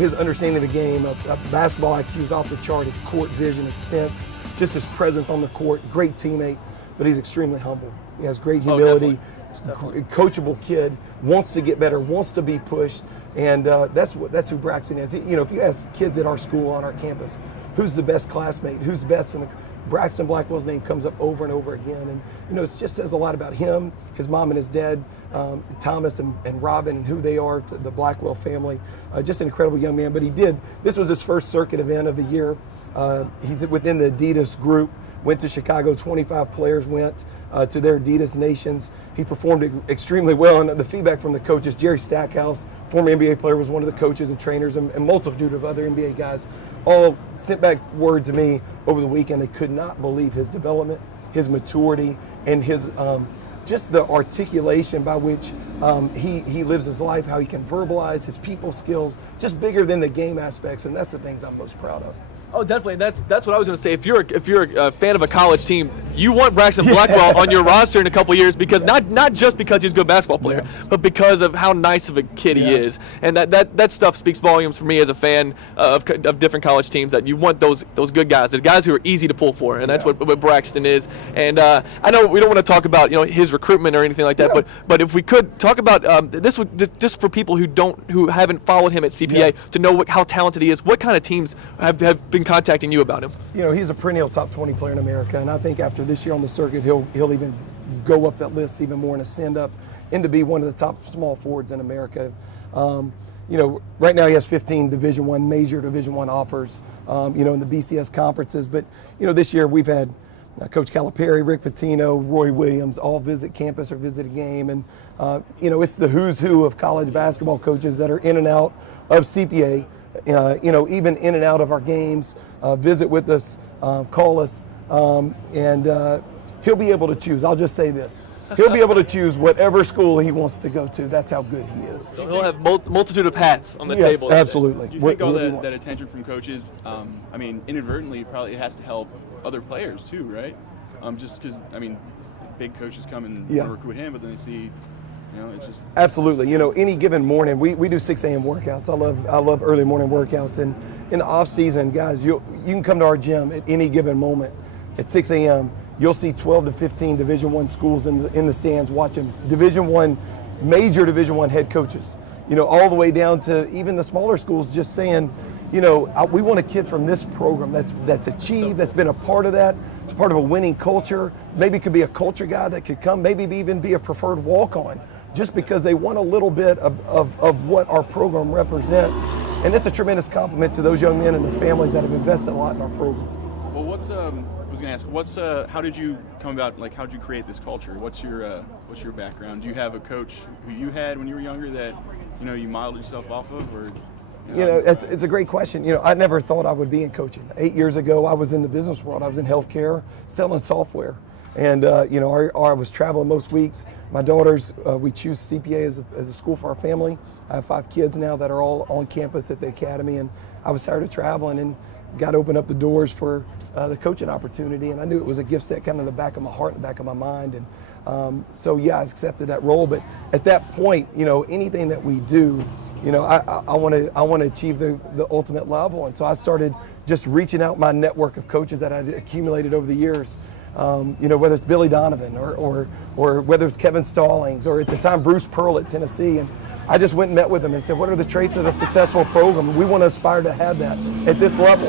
his understanding of the game, basketball IQ is off the chart. His court vision, his sense, just his presence on the court. Great teammate, but he's extremely humble. He has great humility. Coachable kid, wants to get better, wants to be pushed, and that's who Braxton is. If you ask kids at our school, on our campus, who's the best classmate, who's the best in the Braxton Blackwell's name comes up over and over again, and it just says a lot about him, his mom and his dad, Thomas and Robin, and who they are to the Blackwell family. Just an incredible young man. But this was his first circuit event of the year. He's within the Adidas group. Went to Chicago. 25 players went to their Adidas Nations. He performed extremely well, and the feedback from the coaches, Jerry Stackhouse, former NBA player, was one of the coaches and trainers, and multitude of other NBA guys, all sent back word to me over the weekend. They could not believe his development, his maturity, and his just the articulation by which he lives his life, how he can verbalize his people skills, just bigger than the game aspects, and that's the things I'm most proud of. Oh, definitely. That's what I was going to say. If you're a fan of a college team, you want Braxton Blackwell on your roster in a couple of years, because not just because he's a good basketball player, but because of how nice of a kid he is. And that stuff speaks volumes for me as a fan of different college teams, that you want those good guys, the guys who are easy to pull for, and that's what Braxton is. And I know we don't want to talk about his recruitment or anything like that, but if we could talk about this, just for people who haven't followed him at CPA to know how talented he is. What kind of teams have been contacting you about him? He's a perennial top 20 player in America, and I think after this year on the circuit, he'll even go up that list even more and ascend up into be one of the top small forwards in America. Right now he has 15 Division I major Division I offers, in the BCS conferences. But this year we've had Coach Calipari, Rick Pitino, Roy Williams all visit campus or visit a game, and it's the who's who of college basketball coaches that are in and out of CPA. Even in and out of our games, visit with us, call us, and he'll be able to choose. I'll just say this. He'll be able to choose whatever school he wants to go to. That's how good he is. So he'll have multitude of hats on the table. Yes, absolutely. Do you think all that attention from coaches, inadvertently probably has to help other players too, right? Just because, big coaches come and want to recruit him, but then they see You know, it's just Absolutely. You know, any given morning, we do 6 a.m. workouts. I love early morning workouts. And in the off season, guys, you can come to our gym at any given moment at 6 a.m. You'll see 12 to 15 Division I schools in the stands watching major Division I head coaches. You know, all the way down to even the smaller schools just saying, you know, we want a kid from this program that's achieved, that's been a part of that, it's part of a winning culture. Maybe it could be a culture guy that could come, maybe even be a preferred walk-on, just because they want a little bit of what our program represents. And it's a tremendous compliment to those young men and the families that have invested a lot in our program. Well, I was going to ask, how did you come about, like, how did you create this culture? What's your background? Do you have a coach who you had when you were younger that, you know, you modeled yourself off of, or? You know, it's a great question. You know, I never thought I would be in coaching. 8 years ago, I was in the business world. I was in healthcare, selling software. And, you know, I was traveling most weeks. My daughters, we choose CPA as a school for our family. I have 5 kids now that are all on campus at the academy. And I was tired of traveling and got to open up the doors for the coaching opportunity. And I knew it was a gift set kind of in the back of my heart and the back of my mind. And so, yeah, I accepted that role. But at that point, you know, anything that we do, you know, I want to achieve the ultimate level. And so I started just reaching out my network of coaches that I'd accumulated over the years. You know, whether it's Billy Donovan or whether it's Kevin Stallings or at the time Bruce Pearl at Tennessee. And I just went and met with them and said, what are the traits of a successful program? We want to aspire to have that at this level.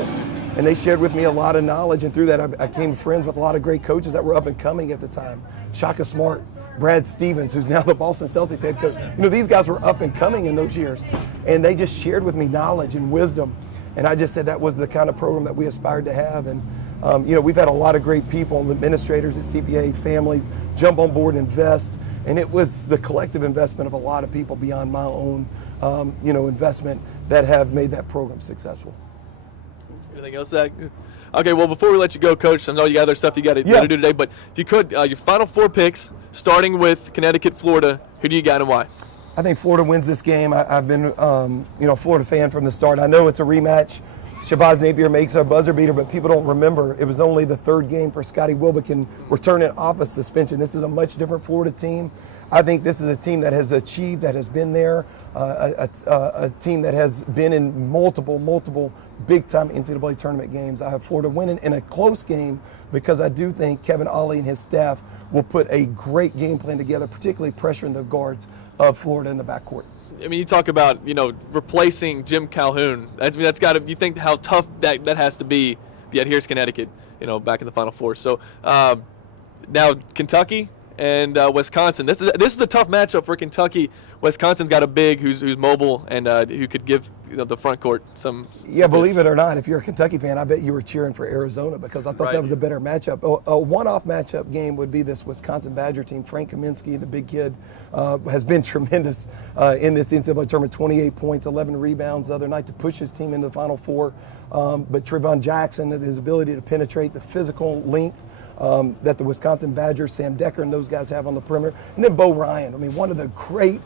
And they shared with me a lot of knowledge. And through that, I became friends with a lot of great coaches that were up and coming at the time. Shaka Smart, Brad Stevens, who's now the Boston Celtics head coach. You know, these guys were up and coming in those years. And they just shared with me knowledge and wisdom. And I just said that was the kind of program that we aspired to have. And, you know, we've had a lot of great people, administrators at CPA, families, jump on board and invest. And it was the collective investment of a lot of people beyond my own, you know, investment that have made that program successful. Anything else, Zach? Okay, well, before we let you go, Coach, I know you got other stuff you got to do today, but if you could, your final 4 picks, starting with Connecticut, Florida, who do you got and why? I think Florida wins this game. I've been, you know, a Florida fan from the start. I know it's a rematch. Shabazz Napier makes a buzzer beater, but people don't remember it was only the 3rd game for Scotty Wilbekin returning off a suspension. This is a much different Florida team. I think this is a team that has achieved, that has been there, a team that has been in multiple big-time NCAA tournament games. I have Florida winning in a close game because I do think Kevin Ollie and his staff will put a great game plan together, particularly pressuring the guards of Florida in the backcourt. I mean, you talk about, you know, replacing Jim Calhoun. That's got to, you think how tough that has to be. Yet here's Connecticut, you know, back in the Final Four. So now Kentucky and Wisconsin. This is a tough matchup for Kentucky. Wisconsin's got a big who's mobile and who could give, you know, the front court some believe it or not, if you're a Kentucky fan, I bet you were cheering for Arizona because I thought that was a better matchup. A one-off matchup game would be this Wisconsin Badger team. Frank Kaminsky, the big kid, has been tremendous in this NCAA tournament. 28 points, 11 rebounds the other night to push his team into the Final Four. But Trevon Jackson, his ability to penetrate, the physical length that the Wisconsin Badgers, Sam Decker, and those guys have on the perimeter. And then Bo Ryan, I mean, one of the great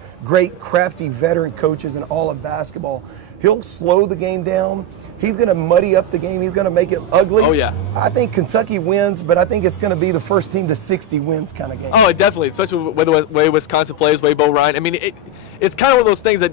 crafty veteran coaches in all of basketball. He'll slow the game down. He's going to muddy up the game. He's going to make it ugly. Oh, yeah. I think Kentucky wins, but I think it's going to be the first team to 60 wins kind of game. Oh, definitely, especially with the way Wisconsin plays, way Bo Ryan. I mean, it's kind of one of those things that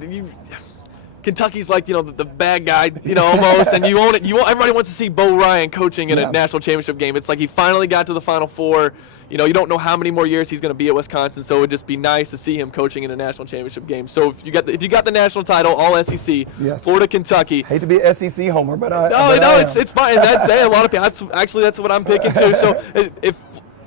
Kentucky's like, you know, the bad guy, you know, almost, and you own it. Everybody wants to see Bo Ryan coaching in a national championship game. It's like he finally got to the Final Four. You know, you don't know how many more years he's going to be at Wisconsin, so it would just be nice to see him coaching in a national championship game. So if you got the national title, all SEC, Florida, Kentucky. Hate to be an SEC homer, but it's fine. That's a lot of people. That's what I'm picking too. So if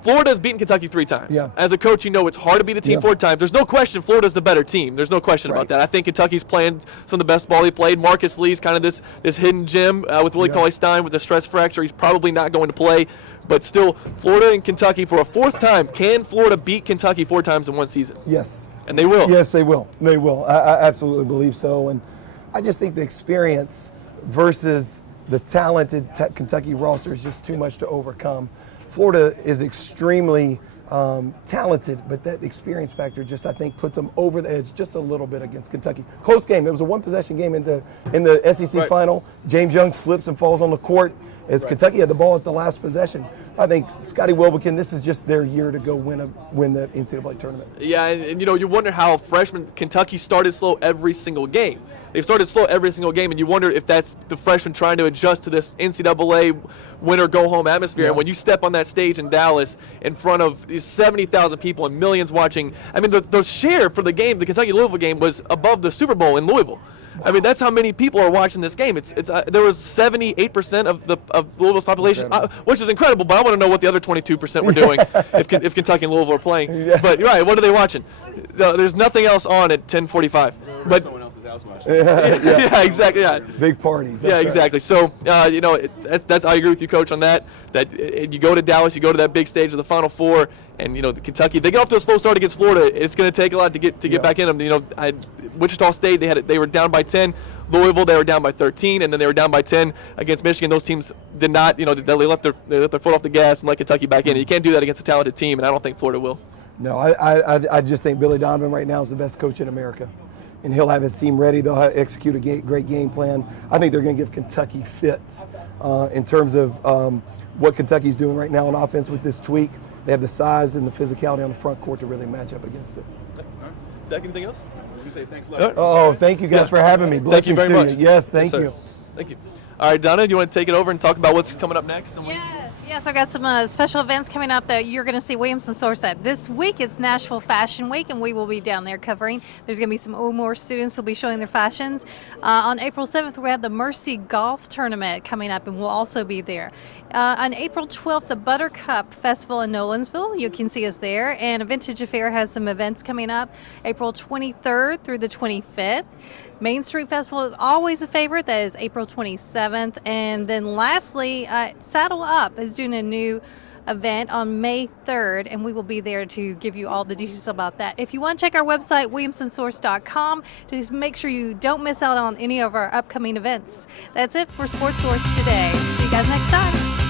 Florida's beaten Kentucky 3 times. Yeah. As a coach, you know it's hard to beat a team 4 times. There's no question Florida's the better team. There's no question about that. I think Kentucky's playing some of the best ball he played. Marcus Lee's kind of this hidden gem with Willie Cauley-Stein with the stress fracture. He's probably not going to play. But still, Florida and Kentucky for a 4th time. Can Florida beat Kentucky 4 times in one season? Yes. And they will. Yes, they will. They will. I absolutely believe so. And I just think the experience versus the talented Kentucky roster is just too much to overcome. Florida is extremely talented, but that experience factor just, I think, puts them over the edge just a little bit against Kentucky. Close game. It was a 1-possession game in the SEC final. James Young slips and falls on the court. as Kentucky had the ball at the last possession. I think Scotty Wilbekin, this is just their year to go win the NCAA tournament. Yeah, and you wonder how freshman Kentucky started slow every single game. They've started slow every single game, and you wonder if that's the freshmen trying to adjust to this NCAA winner-go-home atmosphere. Yeah. And when you step on that stage in Dallas in front of 70,000 people and millions watching, I mean, the share for the game, the Kentucky-Louisville game, was above the Super Bowl in Louisville. I mean, that's how many people are watching this game. There was 78% of Louisville's population, which is incredible. But I want to know what the other 22% were doing if Kentucky and Louisville are playing. Yeah. But you're right, what are they watching? There's nothing else on at 10:45. But someone else's house watching. yeah, exactly. Yeah. Big parties. Yeah, exactly. So, that's I agree with you, Coach, on that. You go to Dallas, you go to that big stage of the Final Four, and Kentucky, they get off to a slow start against Florida. It's going to take a lot to get back in them. Wichita State, they were down by 10. Louisville, they were down by 13, and then they were down by 10 against Michigan. Those teams did not, they let their foot off the gas and let Kentucky back in. You can't do that against a talented team, and I don't think Florida will. No, I just think Billy Donovan right now is the best coach in America. And he'll have his team ready. They'll execute a great game plan. I think they're going to give Kentucky fits in terms of what Kentucky's doing right now on offense with this tweak. They have the size and the physicality on the front court to really match up against it. Zach, anything else? I was going to say thanks a lot. Oh, thank you guys for having me. Thank you very much. Yes, thank Yes, you. Thank you. All right, Donna, do you want to take it over and talk about what's coming up next? Yes, I've got some special events coming up that you're going to see Williamson Source at. This week is Nashville Fashion Week, and we will be down there covering. There's going to be some OMOR students who will be showing their fashions. On April 7th, we have the Mercy Golf Tournament coming up, and we'll also be there. On April 12th, the Buttercup Festival in Nolensville. You can see us there. And a Vintage Affair has some events coming up April 23rd through the 25th. Main Street Festival is always a favorite. That is April 27th. And then lastly, Saddle Up is doing a new event on May 3rd, and we will be there to give you all the details about that. If you want to check our website, williamsonsource.com, to just make sure you don't miss out on any of our upcoming events. That's it for Sports Source today. See you guys next time.